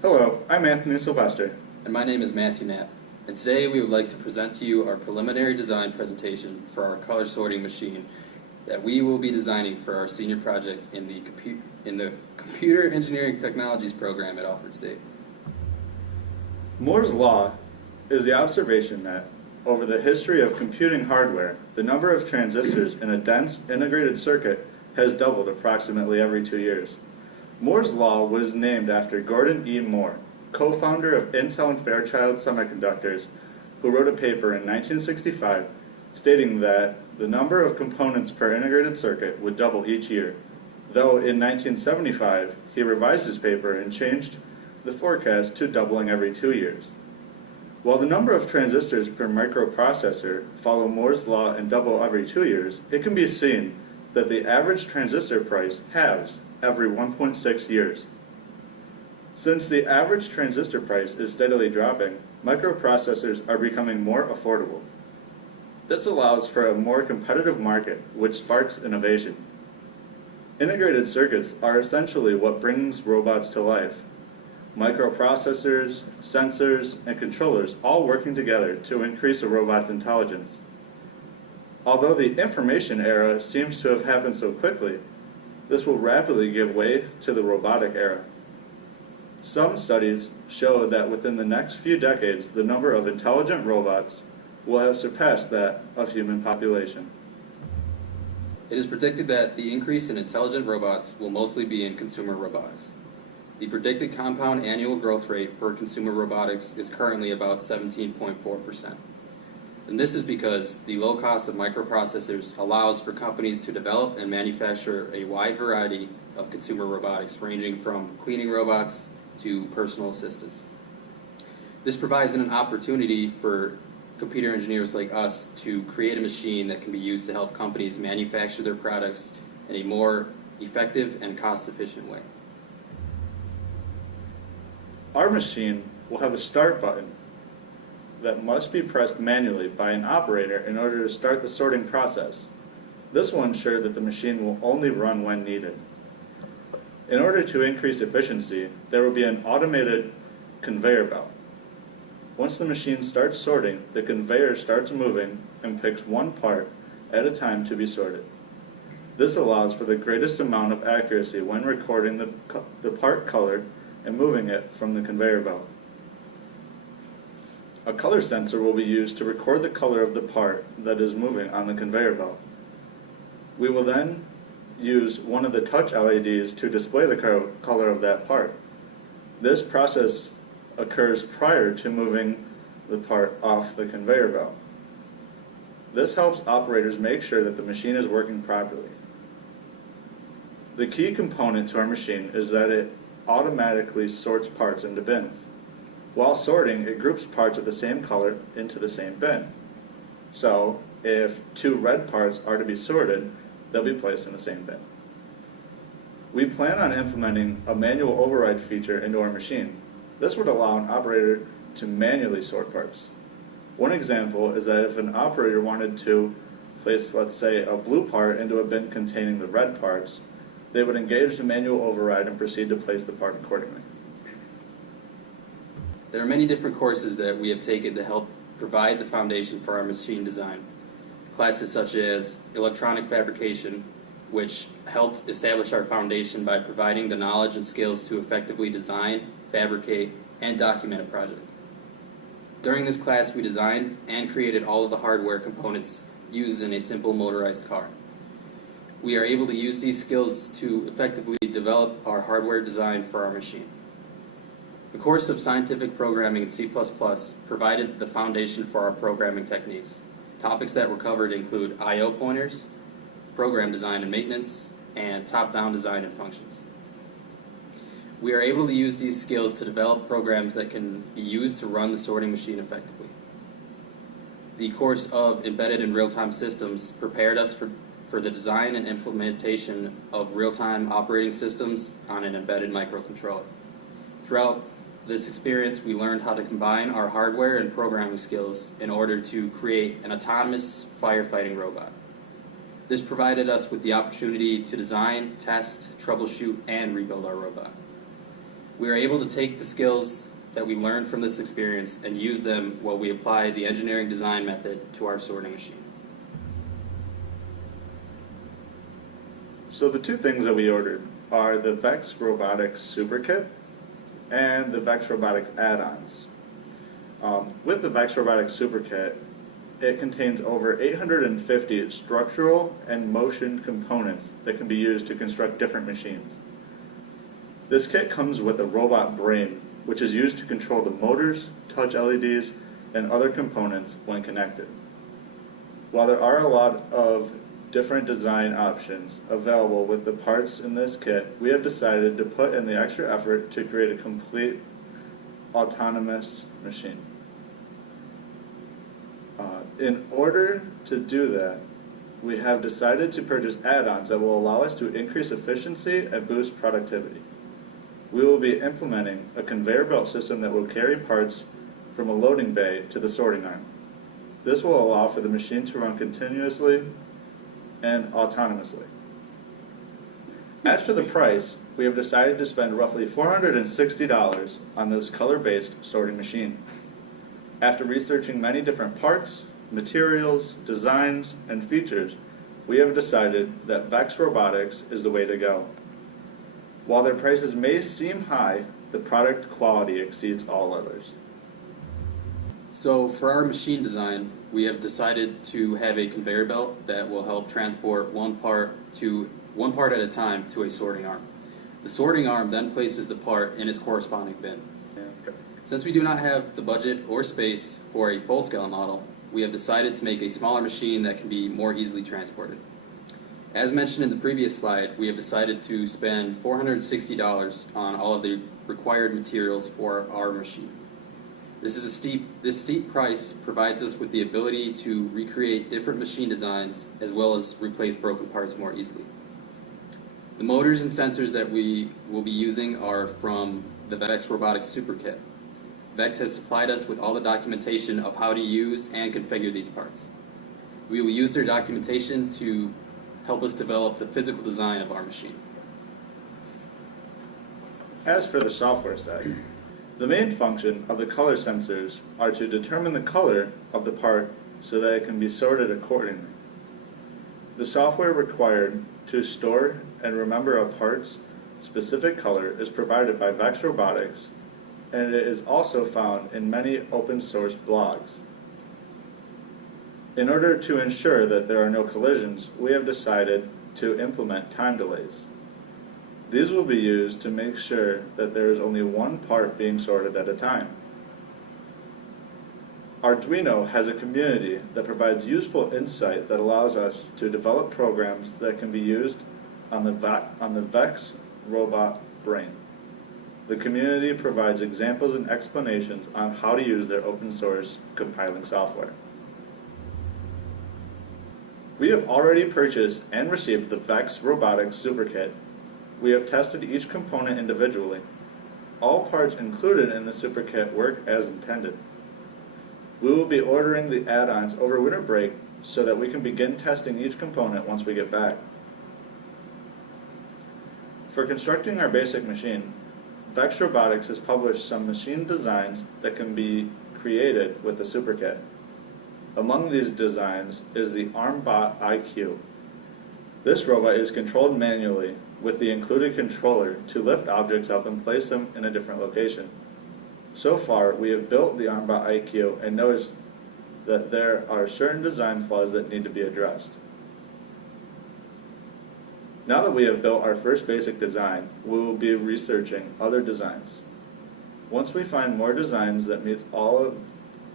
Hello, I'm Anthony Sylvester. And my name is Matthew Knapp. And today we would like to present to you our preliminary design presentation for our color sorting machine that we will be designing for our senior project in the Computer Engineering Technologies program at Alfred State. Moore's law is the observation that over the history of computing hardware, the number of transistors in a dense integrated circuit has doubled approximately every 2 years. Moore's law was named after Gordon E. Moore, co-founder of Intel and Fairchild Semiconductors, who wrote a paper in 1965 stating that the number of components per integrated circuit would double each year, though in 1975 he revised his paper and changed the forecast to doubling every 2 years. While the number of transistors per microprocessor follow Moore's law and double every 2 years, it can be seen that the average transistor price halves every 1.6 years. Since the average transistor price is steadily dropping, microprocessors are becoming more affordable. This allows for a more competitive market, which sparks innovation. Integrated circuits are essentially what brings robots to life. Microprocessors, sensors, and controllers all working together to increase a robot's intelligence. Although the information era seems to have happened so quickly, this will rapidly give way to the robotic era. Some studies show that within the next few decades, the number of intelligent robots will have surpassed that of human population. It is predicted that the increase in intelligent robots will mostly be in consumer robotics. The predicted compound annual growth rate for consumer robotics is currently about 17.4%. And this is because the low cost of microprocessors allows for companies to develop and manufacture a wide variety of consumer robotics, ranging from cleaning robots to personal assistants. This provides an opportunity for computer engineers like us to create a machine that can be used to help companies manufacture their products in a more effective and cost-efficient way. Our machine will have a start button that must be pressed manually by an operator in order to start the sorting process. This will ensure that the machine will only run when needed. In order to increase efficiency, there will be an automated conveyor belt. Once the machine starts sorting, the conveyor starts moving and picks one part at a time to be sorted. This allows for the greatest amount of accuracy when recording the part color and moving it from the conveyor belt. A color sensor will be used to record the color of the part that is moving on the conveyor belt. We will then use one of the touch LEDs to display the color of that part. This process occurs prior to moving the part off the conveyor belt. This helps operators make sure that the machine is working properly. The key component to our machine is that it automatically sorts parts into bins. While sorting, it groups parts of the same color into the same bin. So, if 2 red parts are to be sorted, they'll be placed in the same bin. We plan on implementing a manual override feature into our machine. This would allow an operator to manually sort parts. One example is that if an operator wanted to place, let's say, a blue part into a bin containing the red parts, they would engage the manual override and proceed to place the part accordingly. There are many different courses that we have taken to help provide the foundation for our machine design. Classes such as electronic fabrication, which helped establish our foundation by providing the knowledge and skills to effectively design, fabricate, and document a project. During this class, we designed and created all of the hardware components used in a simple motorized car. We are able to use these skills to effectively develop our hardware design for our machine. The course of scientific programming in C++ provided the foundation for our programming techniques. Topics that were covered include I/O pointers, program design and maintenance, and top-down design and functions. We are able to use these skills to develop programs that can be used to run the sorting machine effectively. The course of Embedded and Real-Time Systems prepared us for the design and implementation of real-time operating systems on an embedded microcontroller. Throughout this experience, we learned how to combine our hardware and programming skills in order to create an autonomous firefighting robot. This provided us with the opportunity to design, test, troubleshoot, and rebuild our robot. We are able to take the skills that we learned from this experience and use them while we apply the engineering design method to our sorting machine. So the two things that we ordered are the VEX Robotics Super Kit and the VEX Robotics add-ons. With the VEX Robotics Super Kit, it contains over 850 structural and motion components that can be used to construct different machines. This kit comes with a robot brain, which is used to control the motors, touch LEDs, and other components when connected. While there are a lot of different design options available with the parts in this kit, we have decided to put in the extra effort to create a complete autonomous machine. In order to do that, we have decided to purchase add-ons that will allow us to increase efficiency and boost productivity. We will be implementing a conveyor belt system that will carry parts from a loading bay to the sorting arm. This will allow for the machine to run continuously and autonomously. As for the price, we have decided to spend roughly $460 on this color-based sorting machine. After researching many different parts, materials, designs, and features, we have decided that VEX Robotics is the way to go. While their prices may seem high, the product quality exceeds all others. So for our machine design, we have decided to have a conveyor belt that will help transport one part at a time to a sorting arm. The sorting arm then places the part in its corresponding bin. Since we do not have the budget or space for a full-scale model, we have decided to make a smaller machine that can be more easily transported. As mentioned in the previous slide, we have decided to spend $460 on all of the required materials for our machine. This steep price provides us with the ability to recreate different machine designs as well as replace broken parts more easily. The motors and sensors that we will be using are from the VEX Robotics Super Kit. VEX has supplied us with all the documentation of how to use and configure these parts. We will use their documentation to help us develop the physical design of our machine. As for the software side, the main function of the color sensors are to determine the color of the part so that it can be sorted accordingly. The software required to store and remember a part's specific color is provided by VEX Robotics, and it is also found in many open source blogs. In order to ensure that there are no collisions, we have decided to implement time delays. These will be used to make sure that there is only one part being sorted at a time. Arduino has a community that provides useful insight that allows us to develop programs that can be used on the VEX robot brain. The community provides examples and explanations on how to use their open source compiling software. We have already purchased and received the VEX Robotics Super Kit. We have tested each component individually. All parts included in the Super Kit work as intended. We will be ordering the add-ons over winter break so that we can begin testing each component once we get back. For constructing our basic machine, VEX Robotics has published some machine designs that can be created with the Super Kit. Among these designs is the ArmBot IQ. This robot is controlled manually with the included controller to lift objects up and place them in a different location. So far, we have built the ArmBot IQ and noticed that there are certain design flaws that need to be addressed. Now that we have built our first basic design, we will be researching other designs. Once we find more designs that meet all of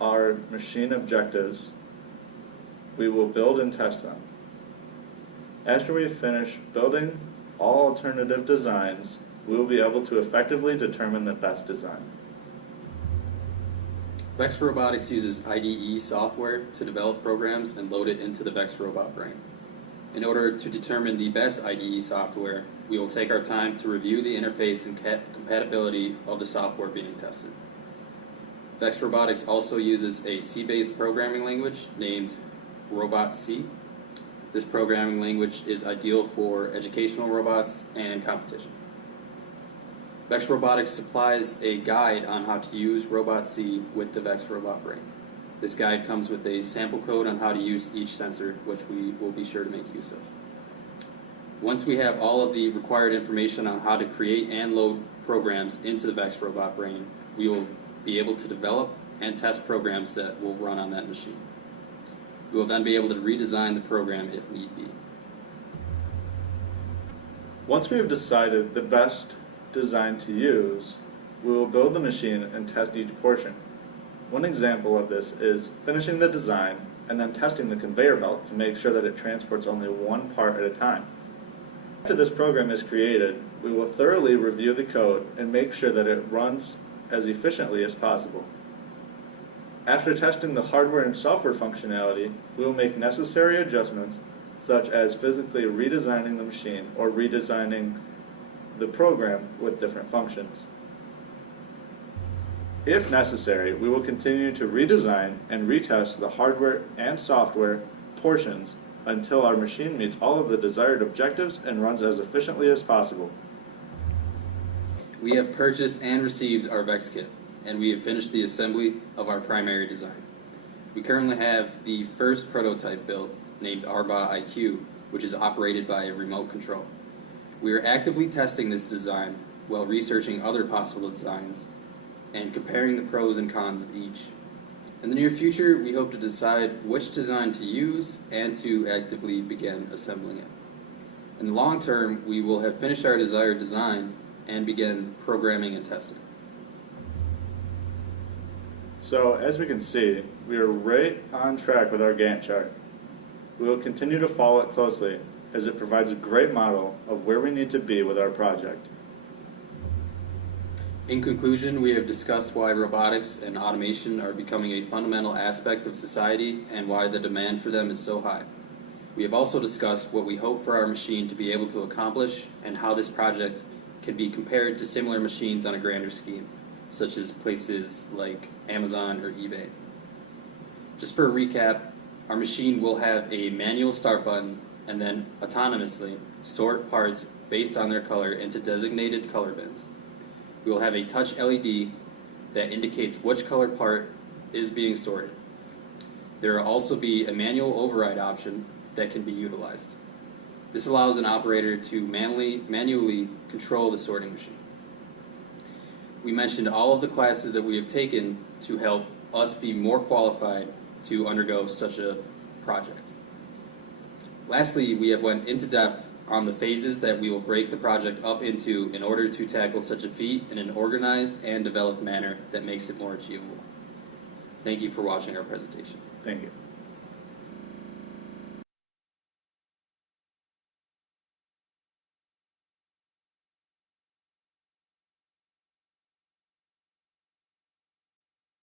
our machine objectives, we will build and test them. After we finish building all alternative designs, we will be able to effectively determine the best design. VEX Robotics uses IDE software to develop programs and load it into the VEX Robot Brain. In order to determine the best IDE software, we will take our time to review the interface and compatibility of the software being tested. VEX Robotics also uses a C-based programming language named Robot C. This programming language is ideal for educational robots and competition. Vex Robotics supplies a guide on how to use Robot C with the Vex Robot Brain. This guide comes with a sample code on how to use each sensor, which we will be sure to make use of. Once we have all of the required information on how to create and load programs into the Vex Robot Brain, we will be able to develop and test programs that will run on that machine. We will then be able to redesign the program if need be. Once we have decided the best design to use, we will build the machine and test each portion. One example of this is finishing the design and then testing the conveyor belt to make sure that it transports only one part at a time. After this program is created, we will thoroughly review the code and make sure that it runs as efficiently as possible. After testing the hardware and software functionality, we will make necessary adjustments, such as physically redesigning the machine or redesigning the program with different functions. If necessary, we will continue to redesign and retest the hardware and software portions until our machine meets all of the desired objectives and runs as efficiently as possible. We have purchased and received our Vex kit, and we have finished the assembly of our primary design. We currently have the first prototype built, named Arbot IQ, which is operated by a remote control. We are actively testing this design while researching other possible designs and comparing the pros and cons of each. In the near future, we hope to decide which design to use and to actively begin assembling it. In the long term, we will have finished our desired design and begin programming and testing. So, as we can see, we are right on track with our Gantt chart. We will continue to follow it closely as it provides a great model of where we need to be with our project. In conclusion, we have discussed why robotics and automation are becoming a fundamental aspect of society and why the demand for them is so high. We have also discussed what we hope for our machine to be able to accomplish and how this project can be compared to similar machines on a grander scheme, such as places like Amazon or eBay. Just for a recap, our machine will have a manual start button and then autonomously sort parts based on their color into designated color bins. We will have a touch LED that indicates which color part is being sorted. There will also be a manual override option that can be utilized. This allows an operator to manually control the sorting machine. We mentioned all of the classes that we have taken to help us be more qualified to undergo such a project. Lastly, we have went into depth on the phases that we will break the project up into in order to tackle such a feat in an organized and developed manner that makes it more achievable. Thank you for watching our presentation. Thank you.